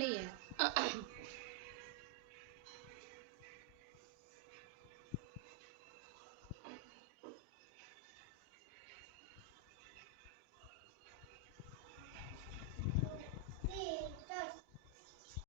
player